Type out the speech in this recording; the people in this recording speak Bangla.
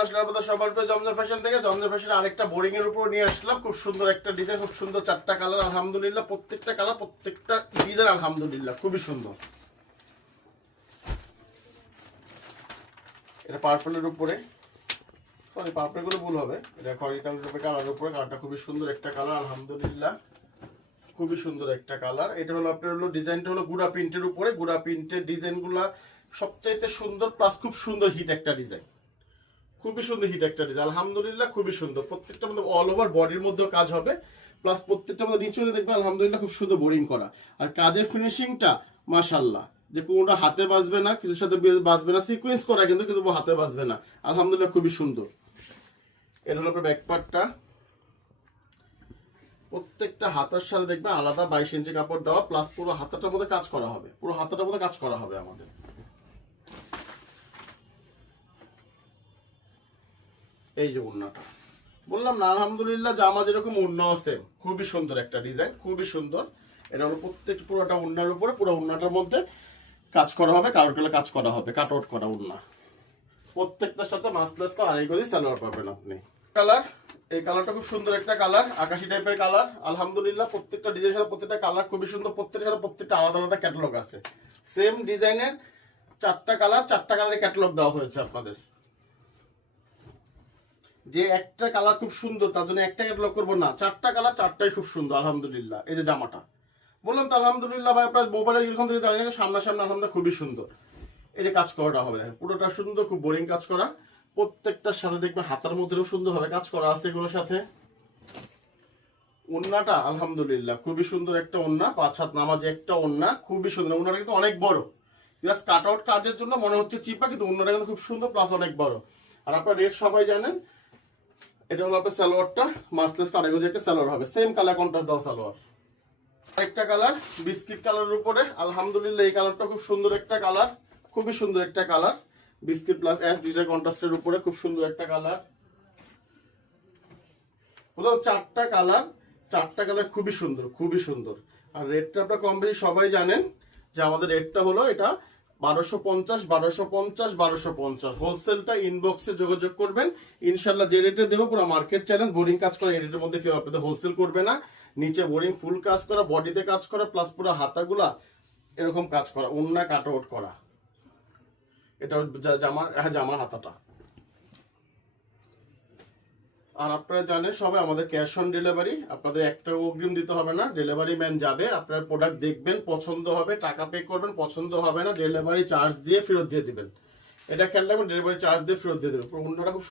সবার জমজম ফ্যাশন থেকে জমজম ফ্যাশন আরেকটা বোরিং এর উপর নিয়ে আসলাম। খুব সুন্দর একটা ডিজাইন, খুব সুন্দর চারটা কালার আলহামদুলিল্লাহ, প্রত্যেকটা কালার প্রত্যেকটা ডিজাইন আলহামদুলিল্লাহ খুবই সুন্দর। এটা পার্পলের উপরে, সরি পার্পল গুলো ভুল হবে, এটা খয়েরি কালারের উপরে, কালারের উপরে কালারটা খুবই সুন্দর একটা কালার আলহামদুলিল্লাহ, খুবই সুন্দর একটা কালার। এটা হলো আপনার হলো ডিজাইনটা হলো গুড়া প্রিন্টের উপরে, গুড়া প্রিন্টের ডিজাইনগুলা সবচাইতে সুন্দর প্লাস খুব সুন্দর হিট একটা ডিজাইন, খুবই সুন্দর হিট একটা ডিজাইন আলহামদুলিল্লাহ, খুবই সুন্দর। প্রত্যেকটা মধ্যে অল ওভার বডির মধ্যেও কাজ হবে, প্লাস প্রত্যেকটা মধ্যে নিচে দেখবেন আলহামদুলিল্লাহ খুব সুন্দর বোরিং করা। আর কাজের ফিনিশিংটা মাশাআল্লাহ, যে কোনোটা হাতে বাজবে না, কিছুর সাথে বাজবে না, সিকোয়েন্স করা কিন্তু কিন্তু হাতে বাজবে না আলহামদুলিল্লাহ, খুবই সুন্দর। এটা হলো আপনার ব্যাক পার্টটা, প্রত্যেকটা হাতার সাথে দেখবেন আলাদা 22 ইঞ্চি কাপড় দেওয়া, প্লাস পুরো হাতাটার মধ্যে কাজ করা হবে, পুরো হাতাটার মধ্যে কাজ করা হবে আমাদের। এই যে ওড়নাটা বললাম না আলহামদুলিল্লাহ, জামা যেরকম ওড়নাও সেম, খুবই সুন্দর একটা ডিজাইন, খুবই সুন্দর। এটা হলো প্রত্যেক পুরোটা ওড়নার উপরে, পুরো ওড়নাটার মধ্যে কাজ করা হবে, কারোর কাজ করা হবে, কাট আউট করা ওড়না। প্রত্যেকটার সাথে মাসলেস করা আড়াই গজ সালোয়ার পাবেন আপনি। কালার, এই কালারটা খুব সুন্দর একটা কালার, আকাশি টাইপের কালার আলহামদুলিল্লাহ। প্রত্যেকটা ডিজাইনের সাথে প্রত্যেকটা কালার খুবই সুন্দর, প্রত্যেকটার সাথে প্রত্যেকটা আলাদা আলাদা ক্যাটালগ আছে। সেম ডিজাইনের চারটা কালারের ক্যাটালগ দেওয়া হয়েছে আপনাদের। যে একটা কালার খুব সুন্দর তার জন্য একটা ক্যাটালগ করবো না, চারটা কালার চারটাই খুব সুন্দর আলহামদুলিল্লাহ। এই যে জামাটা বললাম তো আলহামদুলিল্লাহ ভাই, আপনার মোবাইলে যেরকম থেকে জানেন সামনাসামনি আলহামদুলিল্লাহ খুবই সুন্দর। এই যে কাজ করাটা হবে দেখেন, পুরোটা সুন্দর, খুব বোরিং কাজ করা। প্রত্যেকটার সাথে দেখবেন হাতার মধ্যেও সুন্দরভাবে কাজ করা আছে এগুলোর সাথে। ওন্নাটা আলহামদুলিল্লাহ খুবই সুন্দর একটা ওন্না, 5 হাত নামাজে একটা ওন্না, খুবই সুন্দর। ওন্নাটা কিন্তু অনেক বড়, জাস্ট কাট আউট কাজের জন্য মনে হচ্ছে চিপা, কিন্তু ওন্নাটা কিন্তু খুব সুন্দর প্লাস অনেক বড়। আর আপনার রেট সবাই জানেন। এটা হলো আপনার সালোয়ারটা, মাসলেস কাটাগোজি একটা সালোয়ার হবে, সেম কালার কন্ট্রাস্ট দাও সালোয়ার। একটা কালার বিস্কিট কালারের উপরে আলহামদুলিল্লাহ, এই কালারটা খুব সুন্দর একটা কালার, খুবই সুন্দর একটা colour, biscuit plus ash design কন্ট্রাস্টের উপরে খুব সুন্দর একটা কালার। বলো চারটা কালার খুবই সুন্দর, খুবই সুন্দর। আর রেটটা আপনারা কম বেশি সবাই জানেন যে আমাদের রেটটা হলো এটা 1250 হোলসেলটা ইনবক্সে যোগাযোগ করবেন ইনশাল্লাহ। যে রেটে দেবো পুরো মার্কেট চ্যালেঞ্জ, বোরিং কাজ করা এই রেটের মধ্যে কেউ আপনাদের হোলসেল করবে না। নিচে বোরিং ফুল কাজ করা, বডিতে কাজ করা, প্লাস পুরো হাতাগুলা এরকম কাজ করা, ওন্না কাট আউট করা। এটা জামার হাতাটা। আর আপনারা জানেন সবাই আমাদের ক্যাশ অন ডেলিভারি, আপনাদের একটা অগ্রিম দিতে হবে না, ডেলিভারি ম্যান যাবে, আপনার প্রোডাক্ট দেখবেন, পছন্দ হবে টাকা পে করবেন, পছন্দ হবে না ডেলিভারি চার্জ দিয়ে ফেরত দিয়ে দিবেন। এটা খেয়াল রাখবেন, ডেলিভারি চার্জ দিয়ে ফেরত দিয়ে দেবেন। অন্যটা খুব